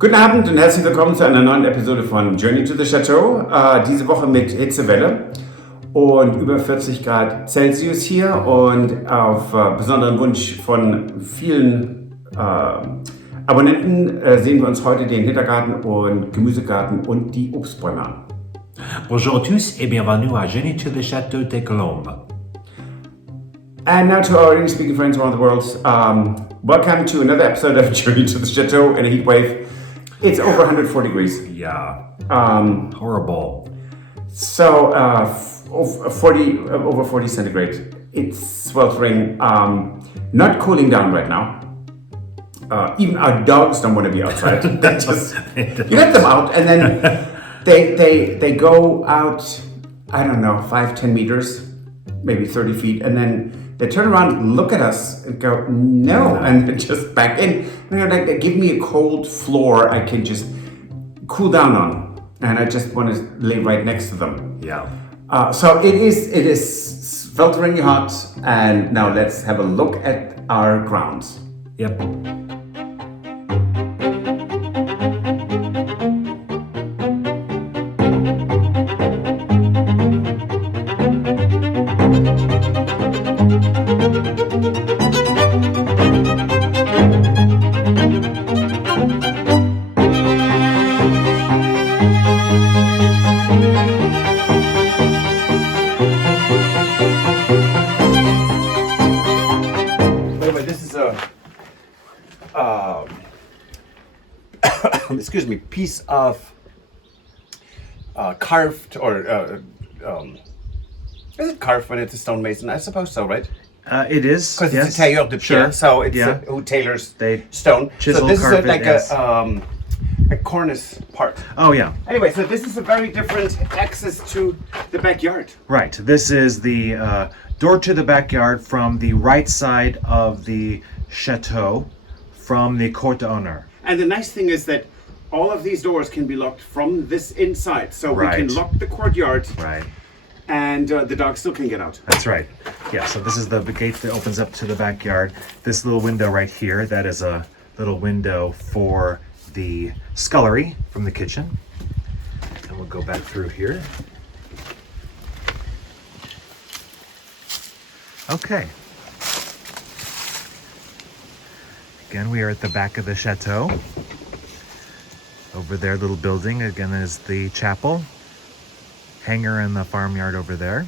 Guten Abend und herzlich willkommen zu einer neuen Episode von Journey to the Chateau. Diese Woche mit Hitzewelle und über 40 Grad Celsius hier und auf besonderen Wunsch von vielen Abonnenten sehen wir uns heute den Hintergarten und Gemüsegarten und die Obstbäume an. Bonjour à tous et bienvenue à Journey to the Château de Colombe. And now to our English-speaking friends around the world, welcome to another episode of Journey to the Chateau in a heat wave. It's over 104 degrees. Yeah. Horrible. So over 40 centigrade. It's sweltering, not cooling down right now. Even our dogs don't want to be outside. They just you let them out, and then they go out. I don't know, 5-10 meters, maybe 30 feet, and then they turn around, look at us, and go no, and then just back in. You know, like they give me a cold floor I can just cool down on, and I just want to lay right next to them. Yeah. So it is sweltering hot, and now let's have a look at our grounds. Yep. Excuse me, piece of carved or is it carved when it's a stonemason? I suppose so, right? It is. Because yes. it's a tailleur de pierre, Sure. so it's Yeah. who tailors They stone. chisel, So this carve is like it, yes. a cornice part. Oh yeah. Anyway, so this is a very different access to the backyard. Right. This is the door to the backyard from the right side of the chateau, from the court d'honneur. And the nice thing is that all of these doors can be locked from this inside. So we can Right. lock the courtyard Right. and the dog still can get out. That's right. Yeah. So this is the gate that opens up to the backyard. This little window right here, that is a little window for the scullery from the kitchen. And we'll go back through here. Okay. Again, we are at the back of the chateau. Over there, little building, again, is the chapel. Hangar in the farmyard over there.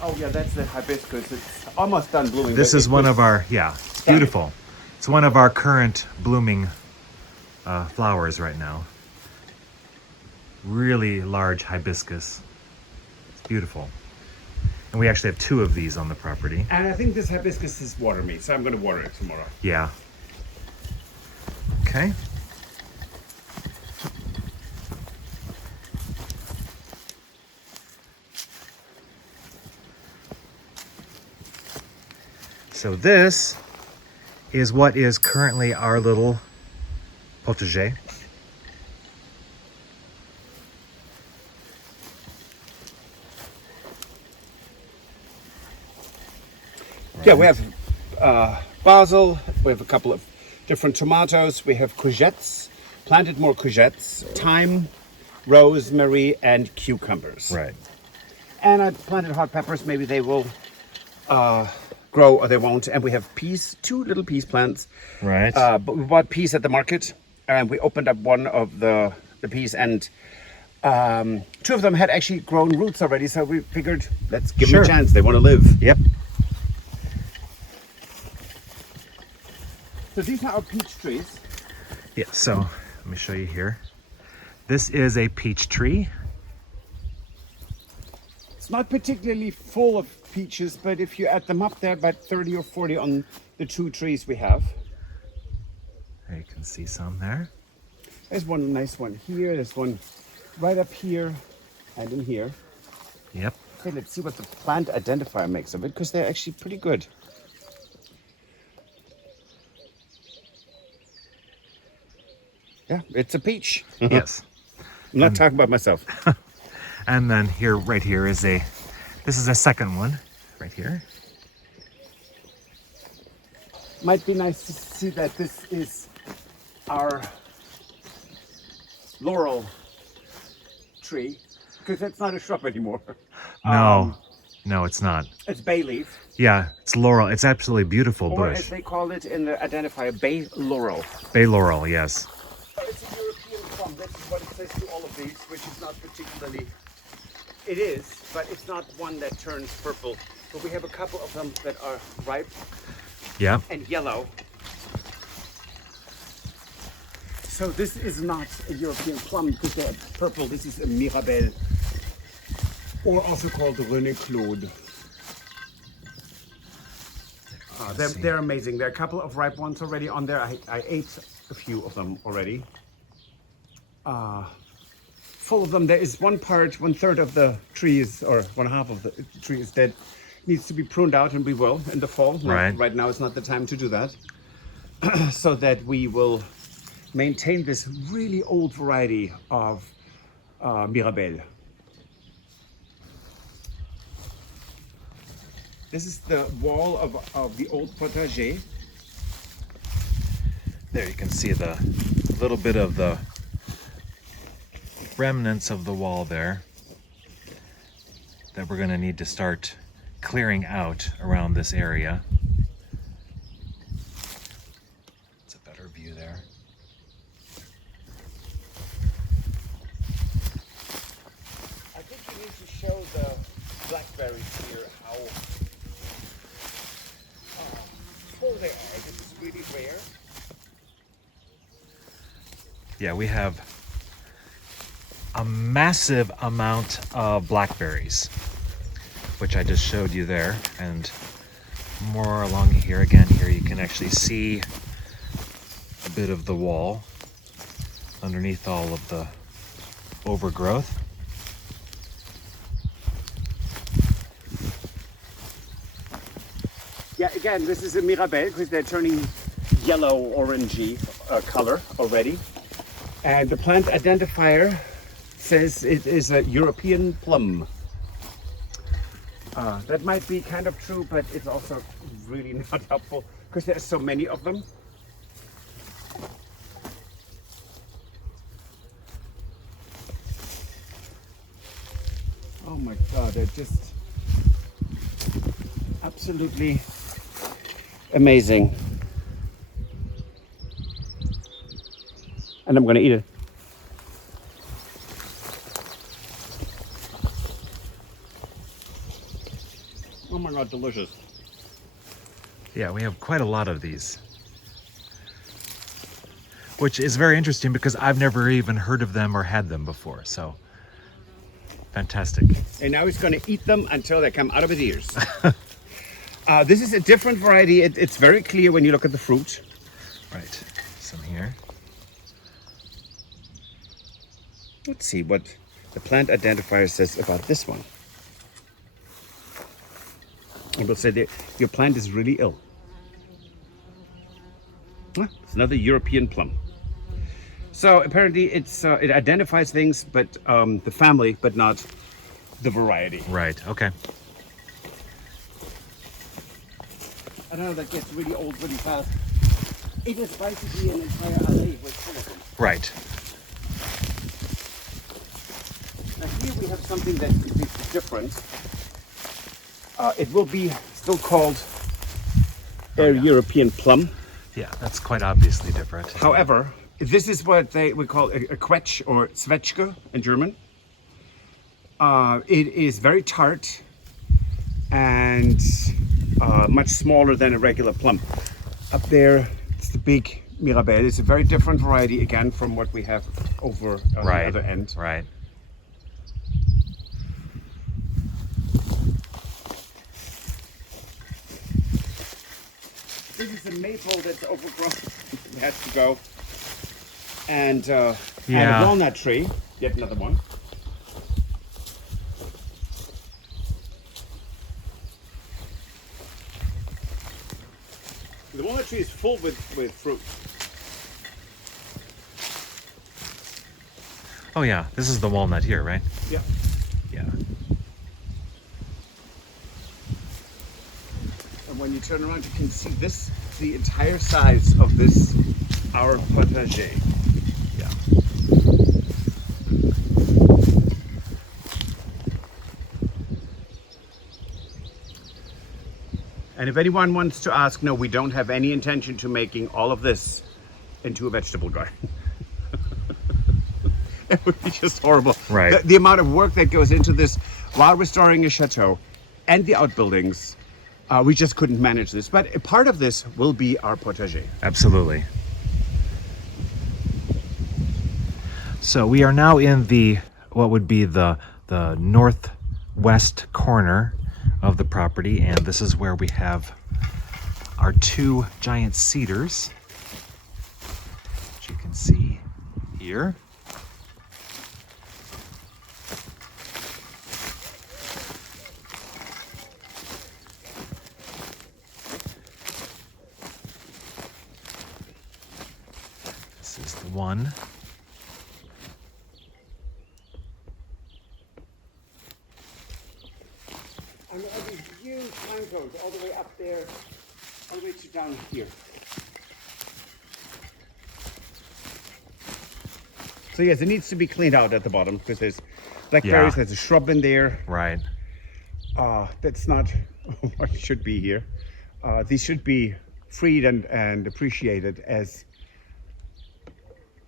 Oh yeah, that's the hibiscus. It's almost done blooming. This is one of our, yeah, it's beautiful. It's one of our current blooming flowers right now. Really large hibiscus. It's beautiful. And we actually have two of these on the property. And I think this hibiscus is water meat, so I'm going to water it tomorrow. Yeah. Okay. So this is what is currently our little potager. Yeah, we have basil, we have a couple of different tomatoes, we have courgettes, planted more courgettes, thyme, rosemary, and cucumbers. Right. And I planted hot peppers, maybe they will grow or they won't. And we have peas, 2 little peas plants. Right. But we bought peas at the market and we opened up one of the peas and 2 of them had actually grown roots already. So we figured, let's give them a chance. They want to live. Yep. So these are our peach trees. Yeah, so let me show you here. This is a peach tree. It's not particularly full of peaches, but if you add them up, they're about 30 or 40 on the 2 trees we have. There you can see some there. There's one nice one here. There's one right up here and in here. Yep. Okay, let's see what the plant identifier makes of it, because they're actually pretty good. Yeah, it's a peach. Yes. I'm not talking about myself. And then here, right here is this is a second one, right here. Might be nice to see that this is our laurel tree, because it's not a shrub anymore. No, no, it's not. It's bay leaf, Yeah, it's laurel. It's absolutely beautiful or as bush. they call it in the identifier, bay laurel. Bay laurel, yes. It's a European plum. This is what it says to all of these, which is not particularly. It is, but it's not one that turns purple. But we have a couple of them that are ripe Yeah. and yellow. So this is not a European plum because they're purple. This is a Mirabelle, or also called René Claude. They're amazing. There are a couple of ripe ones already on there. I ate a few of them already. Full of them. There is one third of the tree is, or one half of the tree is dead. Needs to be pruned out, and we will in the fall. Right. Right now is not the time to do that. So that we will maintain this really old variety of Mirabelle. This is the wall of the old Potager. There you can see the little bit of the remnants of the wall there that we're going to need to start clearing out around this area. It's a better view there. I think you need to show the blackberries here how full they are. This is really rare. Yeah, we have a massive amount of blackberries, which I just showed you there, and more along here. Again, here you can actually see a bit of the wall underneath all of the overgrowth. Yeah, again, this is a Mirabelle because they're turning yellow orangey color already. And the plant identifier says it is a European plum. That might be kind of true, but it's also really not helpful because there's so many of them. Oh my God, they're just absolutely amazing. And I'm gonna eat it. Oh my God, delicious. Yeah, we have quite a lot of these, which is very interesting because I've never even heard of them or had them before. So fantastic. And now he's gonna eat them until they come out of his ears. This is a different variety. It's very clear when you look at the fruit. Right, some here. Let's see what the plant identifier says about this one. It will say that your plant is really ill. It's another European plum. So apparently it identifies things, but the family, but not the variety. Right, okay. I don't know, that gets really old really fast. It is basically an entire alley with full of them. Right. Now here we have something that is different. It will be still called a European plum. Yeah, that's quite obviously different. However, this is what we call a Quetsch or Zwetschge in German. It is very tart and much smaller than a regular plum. Up there, it's the big Mirabelle. It's a very different variety again from what we have over on the other end. Right. This is a maple that's overgrown. It has to go. And a walnut tree, yet another one. The walnut tree is full with fruit. Oh yeah, this is the walnut here, right? Yeah. Yeah. And when you turn around, you can see this the entire size of this, our potager. Yeah. And if anyone wants to ask, no, we don't have any intention to making all of this into a vegetable garden. It would be just horrible. Right. The amount of work that goes into this while restoring a chateau and the outbuildings, we just couldn't manage this. But a part of this will be our potager. Absolutely. So we are now in the what would be the northwest corner of the property, and this is where we have our two giant cedars, which you can see here. This is the one. And these huge pine cones all the way up there, all the way to down here. So yes, it needs to be cleaned out at the bottom because there's blackberries, there's a shrub in there. Right. That's not what should be here. These should be freed and appreciated as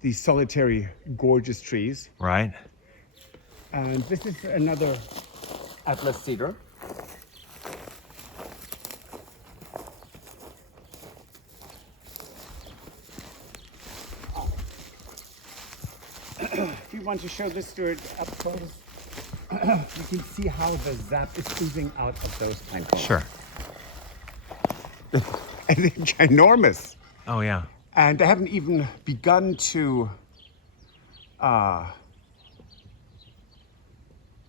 these solitary, gorgeous trees. Right. And this is another Atlas cedar. If you want to show this, Stuart, up close, you can see how the sap is oozing out of those pine cones. Sure. And they're ginormous. Oh yeah. And they haven't even begun to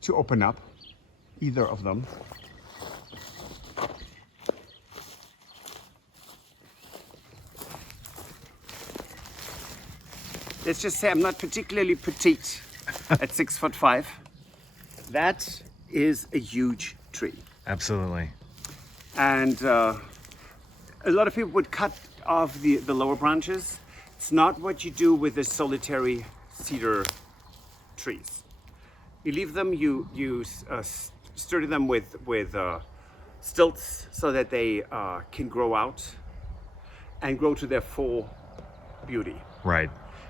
open up, either of them. Let's just say I'm not particularly petite at 6'5". That is a huge tree. Absolutely. And a lot of people would cut off the lower branches. It's not what you do with the solitary cedar trees. You leave them, you sturdy them with stilts so that they can grow out and grow to their full beauty. Right.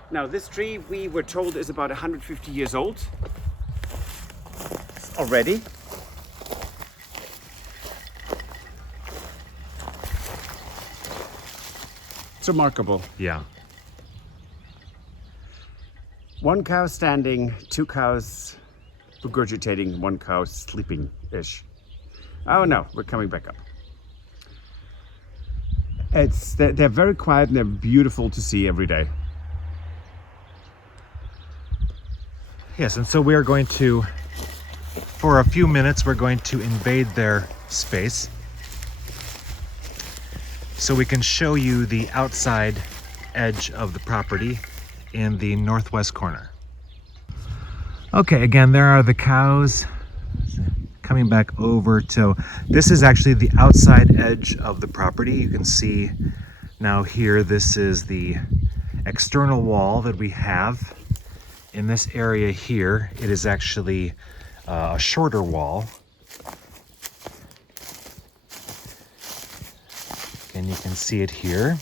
Now this tree, we were told, is about 150 years old already. It's remarkable. Yeah. One cow standing, two cows regurgitating, one cow sleeping-ish. Oh no, we're coming back up. They're very quiet and they're beautiful to see every day. Yes, and so we are going to, for a few minutes, we're going to invade their space so we can show you the outside edge of the property in the northwest corner. Okay, again, there are the cows coming back over to, this is actually the outside edge of the property. You can see now here, this is the external wall that we have. In this area here, it is actually a shorter wall. And you can see it here.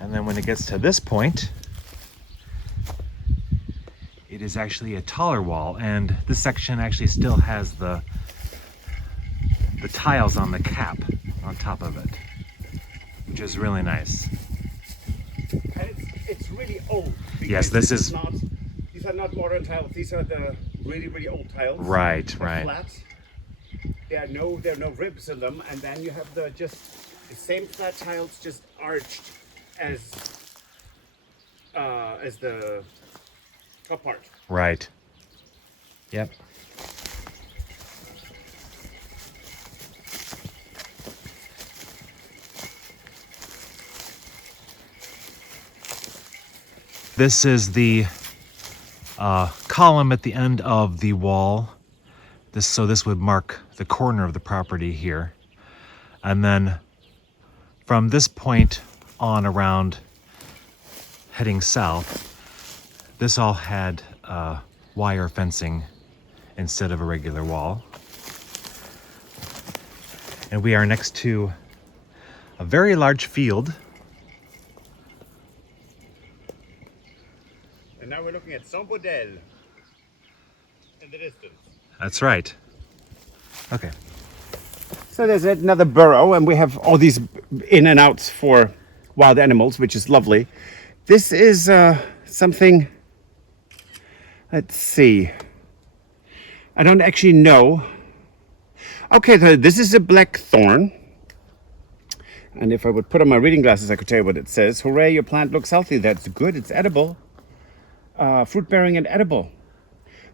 And then when it gets to this point, it is actually a taller wall. And this section actually still has the tiles on the cap on top of it, which is really nice. And it's really old. Yes, this is not, these are not modern tiles. These are the really, really old tiles. Right, They're right. flat. There are no ribs in them, and then you have the same flat tiles, just arched as the top part. Right. Yep. This is the column at the end of the wall. So this would mark the corner of the property here. And then from this point on around heading south, this all had wire fencing instead of a regular wall. And we are next to a very large field. And now we're looking at Saint-Baudel in the distance. That's right. Okay. So there's another burrow, and we have all these in and outs for wild animals, which is lovely. This is something, let's see. I don't actually know. Okay, so this is a blackthorn. And if I would put on my reading glasses, I could tell you what it says. Hooray, your plant looks healthy. That's good. It's edible. Fruit bearing and edible.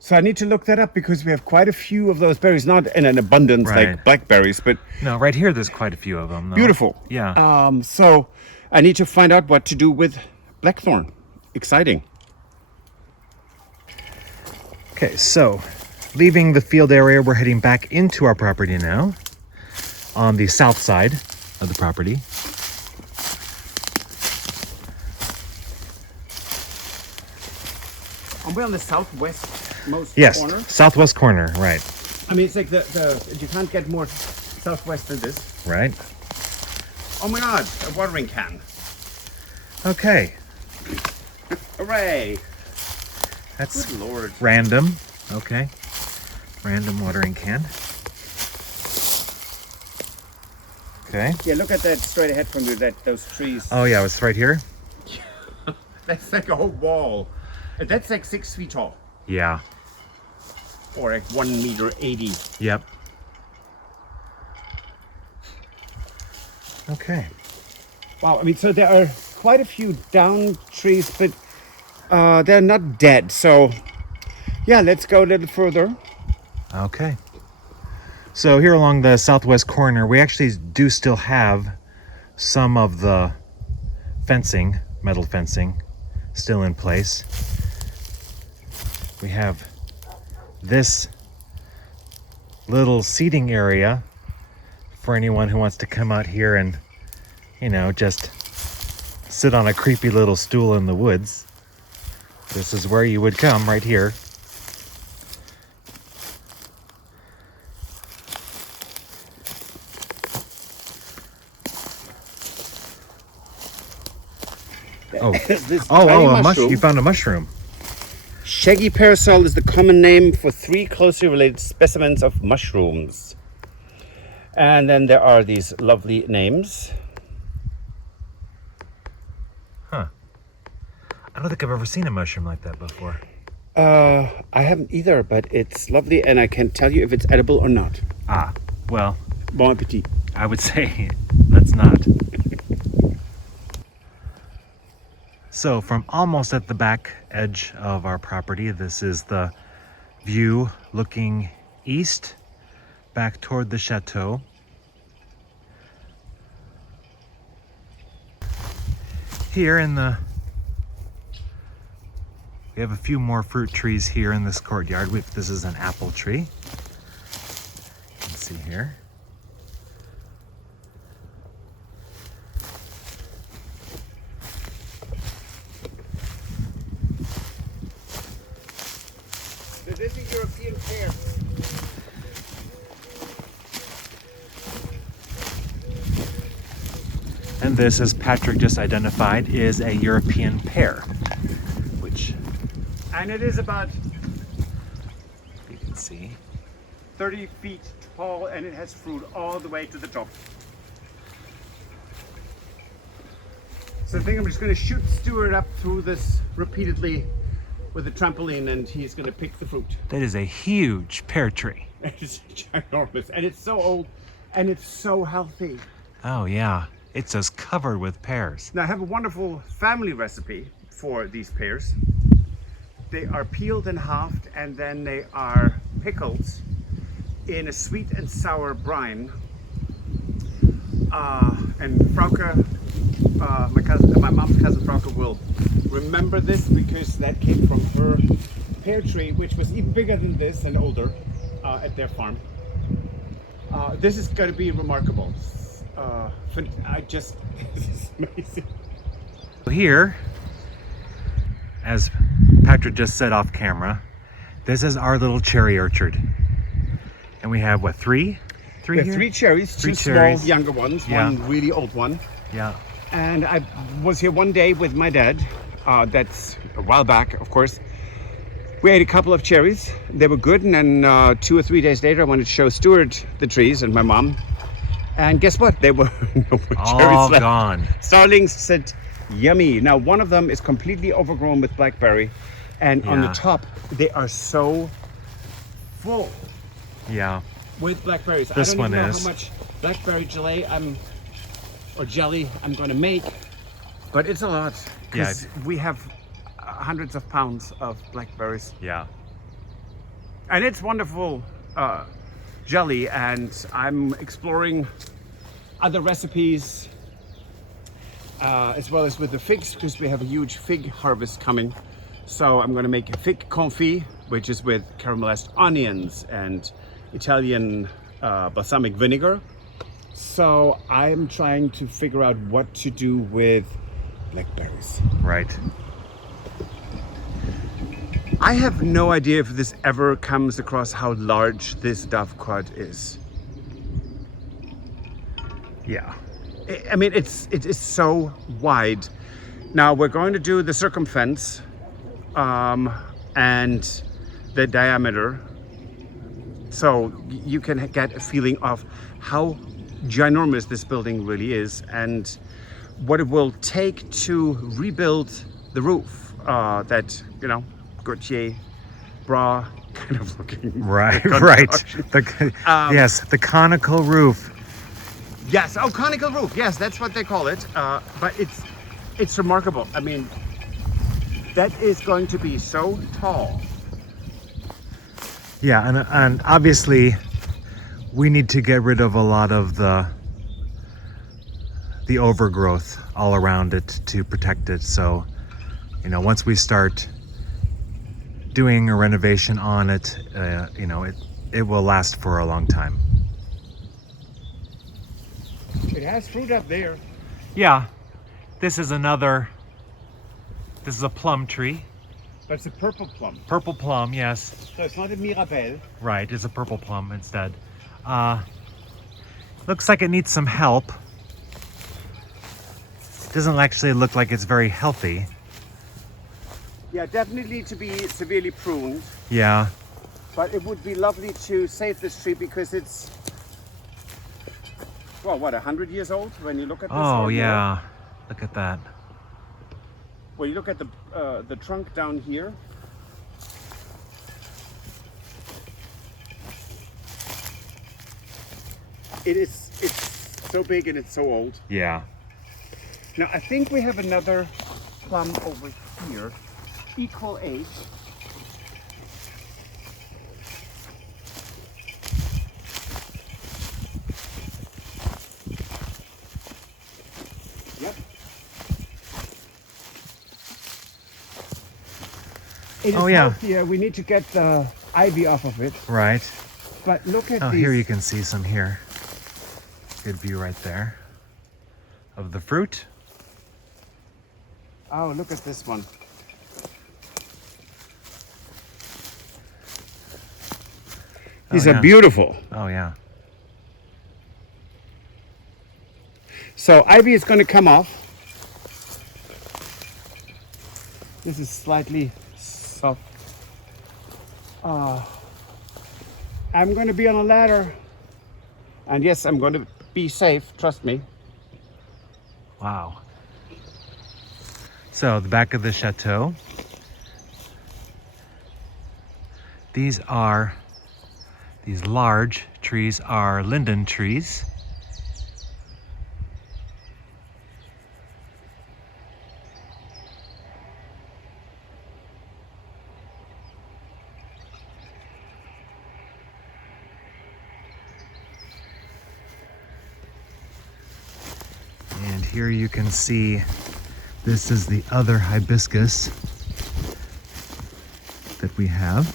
So I need to look that up because we have quite a few of those berries, not in an abundance Right. like blackberries, but No, right here there's quite a few of them, though. beautiful. Yeah. So I need to find out what to do with blackthorn. Exciting. Okay, so leaving the field area, we're heading back into our property now on the south side of the property. And we're on the southwest most Yes, corner. southwest corner, right. I mean, it's like you can't get more southwest than this. Right. Oh my God, a watering can. Okay, Hooray. that's Good Lord. random. Okay, random watering can. Okay. Yeah, look at that straight ahead from you, those trees. Oh yeah, it's right here. That's like a whole wall. And that's like 6 feet tall. Yeah. Or like 1.80 meters. Yep. Okay. Wow, I mean, so there are quite a few down trees, but they're not dead. So yeah, let's go a little further. Okay. So here along the southwest corner, we actually do still have some of the fencing, metal fencing, still in place. We have this little seating area for anyone who wants to come out here and, you know, just sit on a creepy little stool in the woods. This is where you would come, right here. Oh, This oh, tiny a mushroom. you found a mushroom. Shaggy parasol is the common name for 3 closely related specimens of mushrooms. And then there are these lovely names. Huh. I don't think I've ever seen a mushroom like that before. I haven't either, but it's lovely, and I can tell you if it's edible or not. Ah, well, Bon appetit. I would say that's not. So from almost at the back edge of our property, this is the view looking east back toward the chateau. Here in the, we have a few more fruit trees here in this courtyard. This is an apple tree. You can see here. This is European pear. And this, as Patrick just identified, is a European pear, which And it is about you can see. 30 feet tall, and it has fruit all the way to the top. So I think I'm just going to shoot Stuart up through this repeatedly with a trampoline, and he's going to pick the fruit. That is a huge pear tree. It's ginormous, and it's so old, and it's so healthy. Oh yeah, it's just covered with pears. Now I have a wonderful family recipe for these pears. They are peeled and halved, and then they are pickled in a sweet and sour brine. And Frauke, my mom's cousin Frauke, will remember this because that came from her pear tree, which was even bigger than this and older at their farm. This is going to be remarkable. This is amazing. Here, as Patrick just said off camera, this is our little cherry orchard. And we have what, three? We have here? 3 cherries, Three 2 cherries. small younger ones, Yeah. one really old one. Yeah. And I was here one day with my dad. That's a while back, of course. We ate a couple of cherries. They were good. And then 2 or 3 days later, I wanted to show Stuart the trees and my mom. And guess what? They were no more cherries All left. gone. Starlings said, yummy. Now, one of them is completely overgrown with blackberry. And on the Yeah. top, they are so full Yeah. with blackberries. This I don't one even know is. how much blackberry jelly or jelly I'm going to make, but it's a lot because we have hundreds of pounds of blackberries, Yeah. and it's wonderful jelly. And I'm exploring other recipes as well as with the figs, because we have a huge fig harvest coming. So I'm going to make a fig confit, which is with caramelized onions and Italian balsamic vinegar. So I'm trying to figure out what to do with blackberries. Right. I have no idea if this ever comes across how large this dovecot is. Yeah. I mean, it is so wide. Now we're going to do the circumference and the diameter, so you can get a feeling of how ginormous this building really is and what it will take to rebuild the roof. That, you know, Gautier bra kind of looking. Right. Right. construction. Yes, the conical roof. Yes, oh, conical roof. Yes, that's what they call it. But it's remarkable. I mean, that is going to be so tall. Yeah, and obviously we need to get rid of a lot of the overgrowth all around it to protect it. So, you know, once we start doing a renovation on it, you know, it will last for a long time. It has fruit up there. Yeah, this is a plum tree. But it's a purple plum. Purple plum, yes. So it's not a Mirabelle. Right, it's a purple plum instead. Looks like it needs some help. Doesn't actually look like it's very healthy. Yeah, definitely to be severely pruned. Yeah, But it would be lovely to save this tree because it's, well, what, 100 years old when you look at this? oh or more? yeah, look at that. When you look at the trunk down here, it's so big and it's so old. Yeah. Now I think we have another plum over here, equal age. Yep. It is Oh, yeah. healthy. We need to get the ivy off of it. Right. But look at Oh, these. here you can see some here. Good view right there of the fruit. Oh, look at this one. These yeah. are beautiful. Oh yeah. So ivy is going to come off. This is slightly soft. I'm going to be on a ladder. And yes, I'm going to be safe. Trust me. Wow. So the back of the chateau. These large trees are linden trees. And here you can see this is the other hibiscus that we have.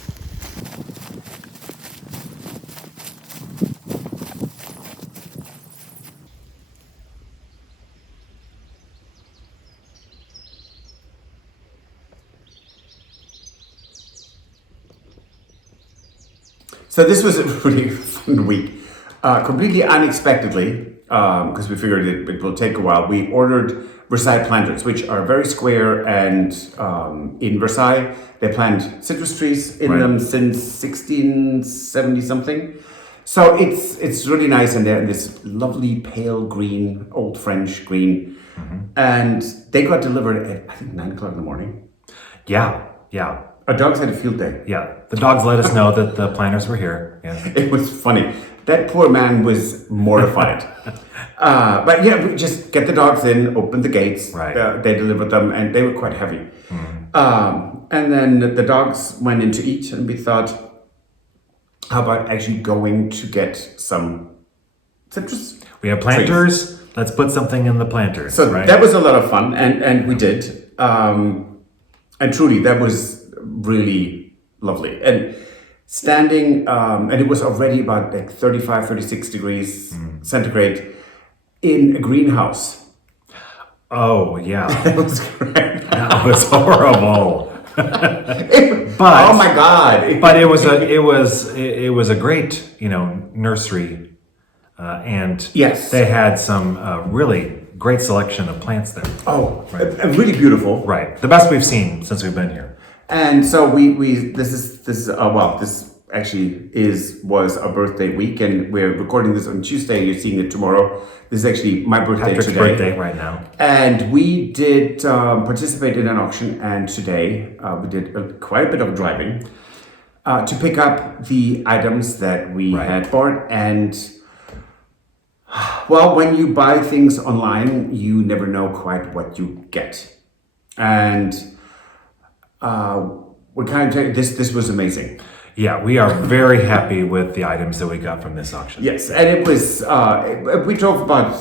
So this was a really fun week. Completely unexpectedly, because we figured it will take a while, we ordered Versailles planters, which are very square, and in Versailles, they plant citrus trees in them since 1670 something. So it's really nice, and they're this lovely pale green, old French green. And they got delivered at, I think, 9 o'clock in the morning. Yeah. Our dogs had a field day. Yeah. The dogs let us know that the planters were here. Yeah. It was funny. That poor man was mortified. But yeah, we just get the dogs in, open the gates. Right. They delivered them, and they were quite heavy. And then the dogs went in to eat, and we thought, how about actually going to get some citrus? We have planters. Trees. Let's put something in the planters. So that was a lot of fun, and we did. And truly, that was really lovely. And standing, and it was already about like 35, 36 degrees centigrade in a greenhouse. Oh, yeah. That was great. That was horrible. But oh my God! But it was a great nursery, and yes, they had some really great selection of plants there. Oh, really beautiful. Right, the best we've seen since we've been here. And so this actually was our birthday week, and we're recording this on Tuesday. You're seeing it tomorrow. This is actually my birthday Patrick's today. birthday right now. And we did participate in an auction, and today we did quite a bit of driving to pick up the items that we had bought. And well, when you buy things online, you never know quite what you get. And we kind of this was amazing. Yeah, we are very happy with the items that we got from this auction. Yes, and it was we drove about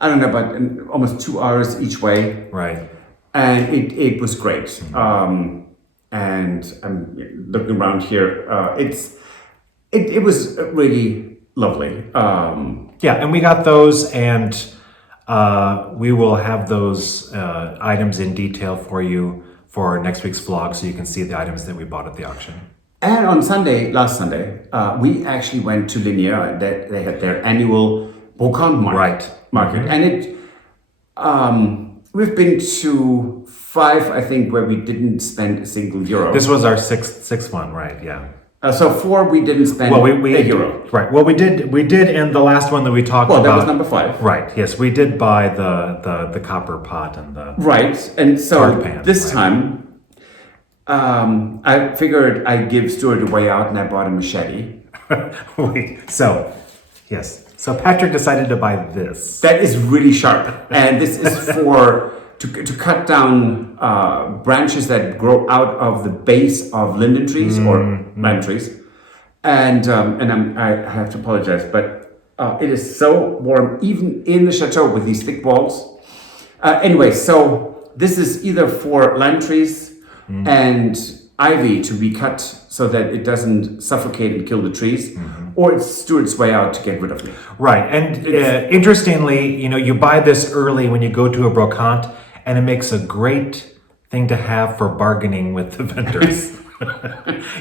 almost 2 hours each way. Right. And it was great. And I'm looking around here. It was really lovely. Yeah, and we got those, and we will have those items in detail for you for next week's vlog, so you can see the items that we bought at the auction. And on last Sunday, we actually went to Linear. They had their annual brocante market. And we've been to 5, I think, where we didn't spend a single euro. This was our sixth one, right? Yeah. So 4 we didn't spend a euro. Right. Well, we did in the last one that we talked about. Well, that was number 5. Right. Yes, we did buy the copper pot and the and so pan, this time, I figured I'd give Stuart a way out, and I bought a machete. So Patrick decided to buy this. That is really sharp, and this is for to cut down branches that grow out of the base of linden trees or lime trees. And I have to apologize, but it is so warm even in the chateau with these thick walls. Anyway, so this is either for lime trees and ivy to be cut so that it doesn't suffocate and kill the trees, or it's Stuart's way out to get rid of me. Right, and interestingly, you buy this early when you go to a brocante, and it makes a great thing to have for bargaining with the vendors.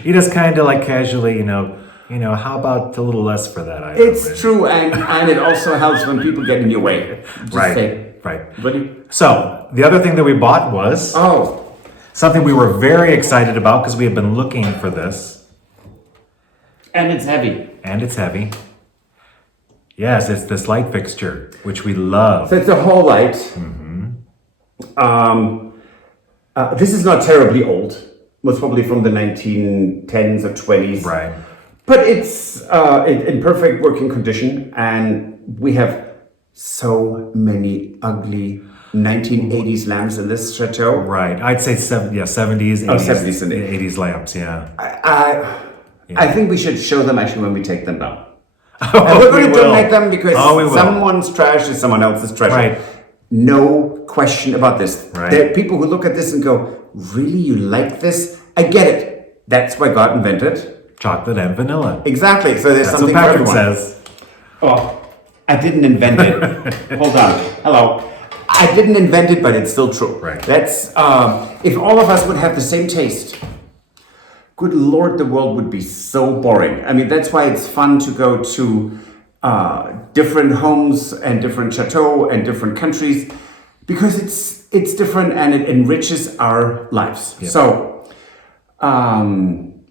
You just kind of like casually, how about a little less for that item? It's true, and it also helps when people get in your way. Just say, right. Buddy. So the other thing that we bought was something we were very excited about because we have been looking for this. And it's heavy. Yes, it's this light fixture, which we love. So it's a whole light. This is not terribly old. Most probably from the 1910s or 20s. Right. But it's in perfect working condition, and we have so many ugly 1980s lamps in this chateau. Right. I'd say 70s, 80s, 70s and 80s lamps, yeah. I think we should show them actually when we take them down. And we're going to donate them because someone's trash is someone else's treasure. Right. No question about this. Right. There are people who look at this and go, really, you like this? I get it. That's why God invented. Chocolate and vanilla. Exactly. So there's That's something what for Patrick everyone. says. Oh, I didn't invent it. Hold on. Hello. I didn't invent it, but it's still true. Right. That's if all of us would have the same taste. Good Lord, the world would be so boring. I mean, that's why it's fun to go to different homes and different chateaux and different countries, because it's different and it enriches our lives. Yep. So,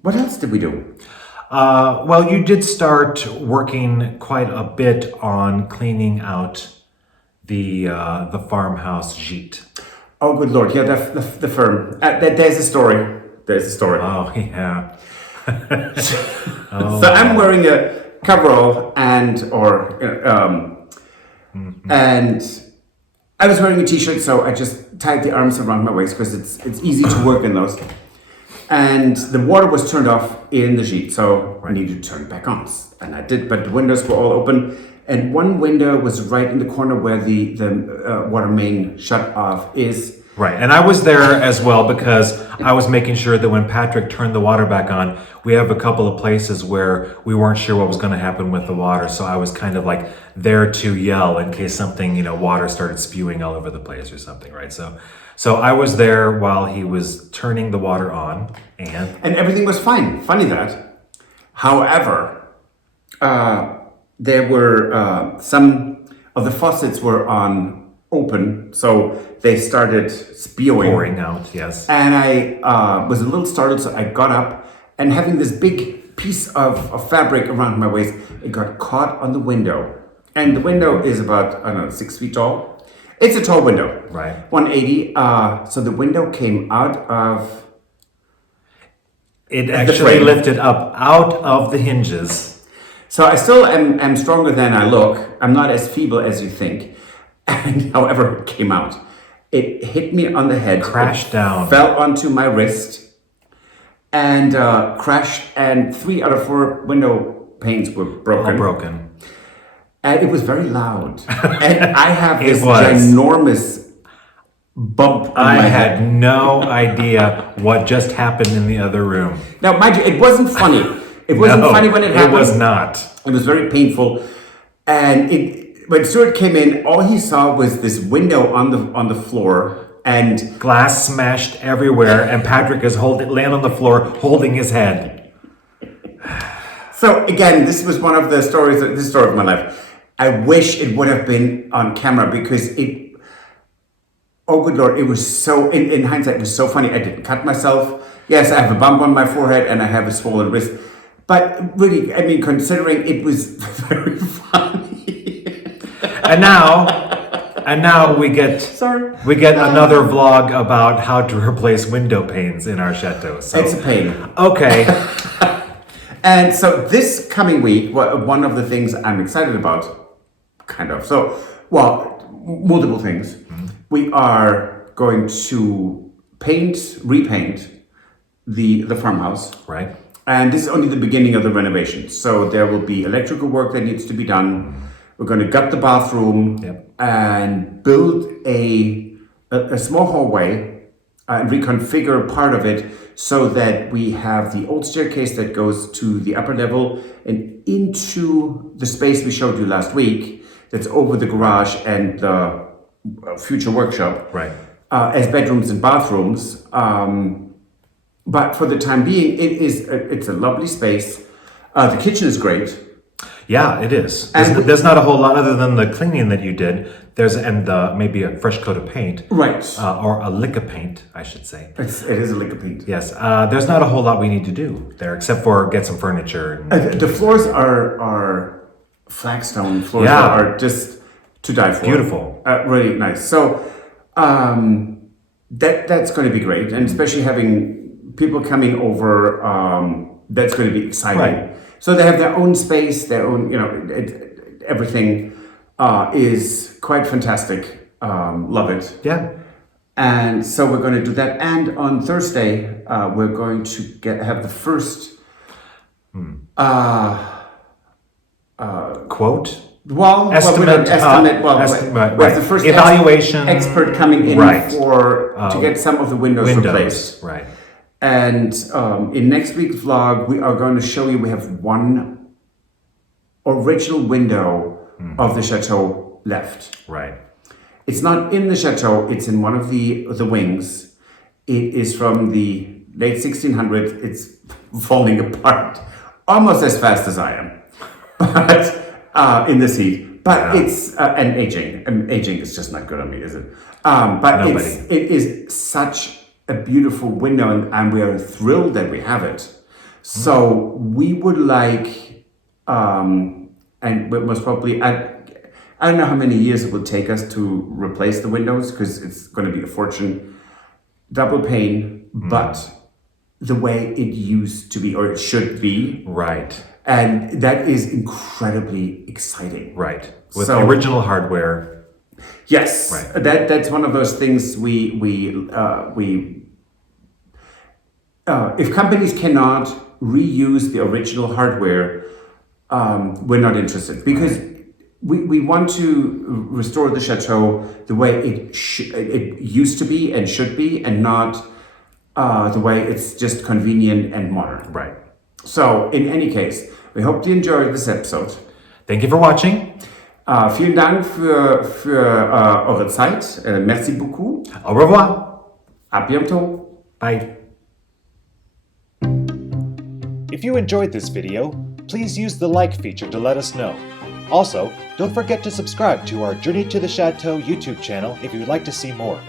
what else did we do? Well, you did start working quite a bit on cleaning out the farmhouse gîte. Oh, good Lord. Yeah, the firm. There's a story. There's a story. Oh, yeah. So I'm wearing a coverall and I was wearing a t-shirt, so I just tied the arms around my waist because it's easy to work in those. And the water was turned off in the gîte, so I needed to turn it back on. And I did, but the windows were all open. And one window was right in the corner where the water main shut off is. Right, and I was there as well because I was making sure that when Patrick turned the water back on, we have a couple of places where we weren't sure what was going to happen with the water, so I was kind of like there to yell in case something, water started spewing all over the place or something, right? So I was there while he was turning the water on, and everything was fine. Funny that. However, there were some of the faucets were on open, so they started spewing, pouring out. Yes, and I was a little startled, so I got up, and having this big piece of fabric around my waist, it got caught on the window, and the window is about 6 feet tall. It's a tall window, right? 180. So the window came out of. It actually lifted up out of the hinges. So I still am stronger than I look. I'm not as feeble as you think. And however it came out, it hit me on the head. Crashed down. Fell onto my wrist. And crashed. And 3 out of 4 window panes were broken. All broken. And it was very loud. And I have It this was. ginormous bump on I my had head. no idea what just happened in the other room. Now, mind you, it wasn't funny. It wasn't No, funny when it happened. It was not. It was very painful. And when Stuart came in, all he saw was this window on the floor, and Glass smashed everywhere, and Patrick is laying on the floor holding his head. so again, this was one of the stories. This story of my life. I wish it would have been on camera because it. Oh, good Lord! It was so. In hindsight, it was so funny. I didn't cut myself. Yes, I have a bump on my forehead and I have a swollen wrist. But really, I mean, considering it was very funny. And now we get another vlog about how to replace window panes in our chateau. So It's a pain. okay. And so this coming week, one of the things I'm excited about, multiple things. Mm-hmm. We are going to repaint the farmhouse. Right. And this is only the beginning of the renovation. So there will be electrical work that needs to be done. We're going to gut the bathroom and build a small hallway and reconfigure part of it so that we have the old staircase that goes to the upper level and into the space we showed you last week that's over the garage and the future workshop. Right. As bedrooms and bathrooms. But for the time being, it's a lovely space. The kitchen is great. Yeah, it is. And there's not a whole lot other than the cleaning that you did. Maybe a fresh coat of paint. Right. Or a lick of paint, I should say. It is a lick of paint. Yes. There's not a whole lot we need to do there, except for get some furniture. The floors are flagstone floors that are just to die for. Beautiful. Really nice. So that's going to be great, and especially having people coming over, that's going to be exciting. Right. So they have their own space, their own, everything is quite fantastic. Love it. Yeah. And so we're going to do that. And on Thursday, we're going to have the first quote. Estimate. We have the first evaluation expert coming in right. to get some of the windows replaced. Right. And in next week's vlog, we are going to show you, we have one original window of the chateau left. Right. It's not in the chateau, it's in one of the wings. It is from the late 1600s. It's falling apart almost as fast as I am, but in the seat. But it's and aging. Aging is just not good on me, is it? But it is such a beautiful window, and we are thrilled that we have it. So we would like, and we most probably, I don't know how many years it will take us to replace the windows, because it's going to be a fortune. Double pane, but the way it used to be, or it should be. Right. And that is incredibly exciting. Right. With original hardware. Yes. Right. That's one of those things if companies cannot reuse the original hardware, we're not interested, because we want to restore the chateau the way it used to be and should be, and not the way it's just convenient and modern. Right. So, in any case, we hope you enjoyed this episode. Thank you for watching. Vielen Dank für eure Zeit. Merci beaucoup. Au revoir. À bientôt. Bye. If you enjoyed this video, please use the like feature to let us know. Also, don't forget to subscribe to our Journey to the Chateau YouTube channel if you would like to see more.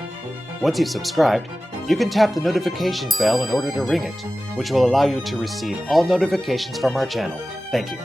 Once you've subscribed, you can tap the notification bell in order to ring it, which will allow you to receive all notifications from our channel. Thank you.